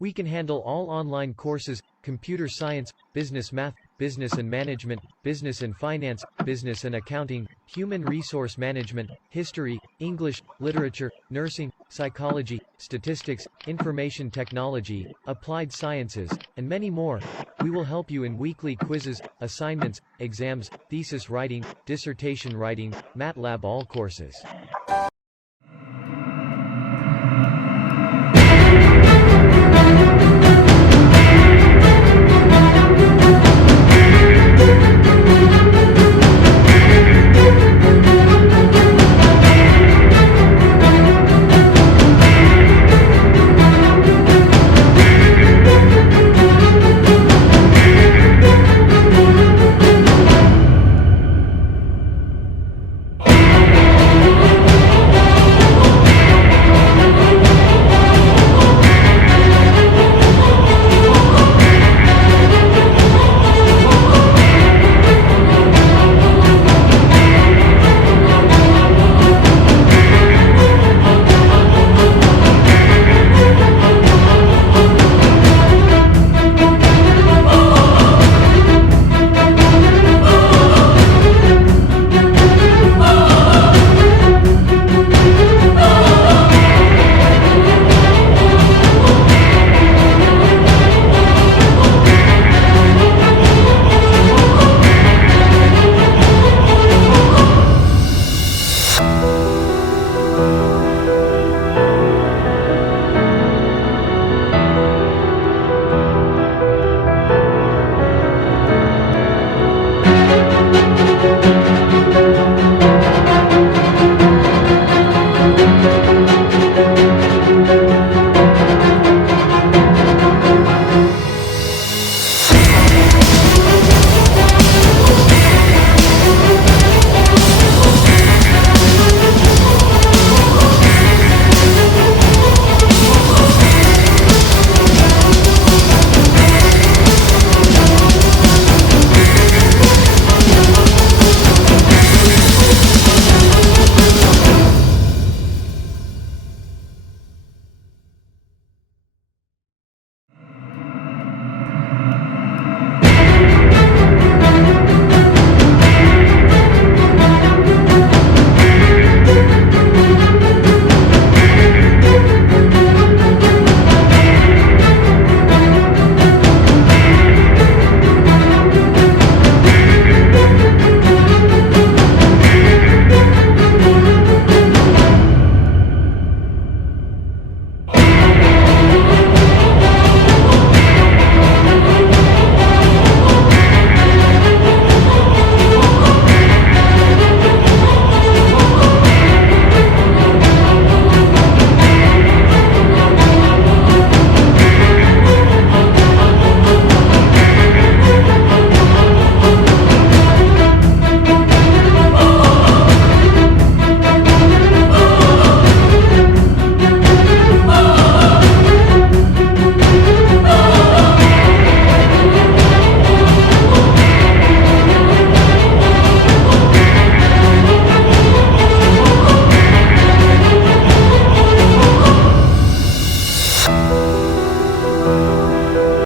We can handle all online courses: computer science, business math, business and management, business and finance, business and accounting, human resource management, history, English, literature, nursing, psychology, statistics, information technology, applied sciences, and many more. We will help you in weekly quizzes, assignments, exams, thesis writing, dissertation writing, Matlab all courses.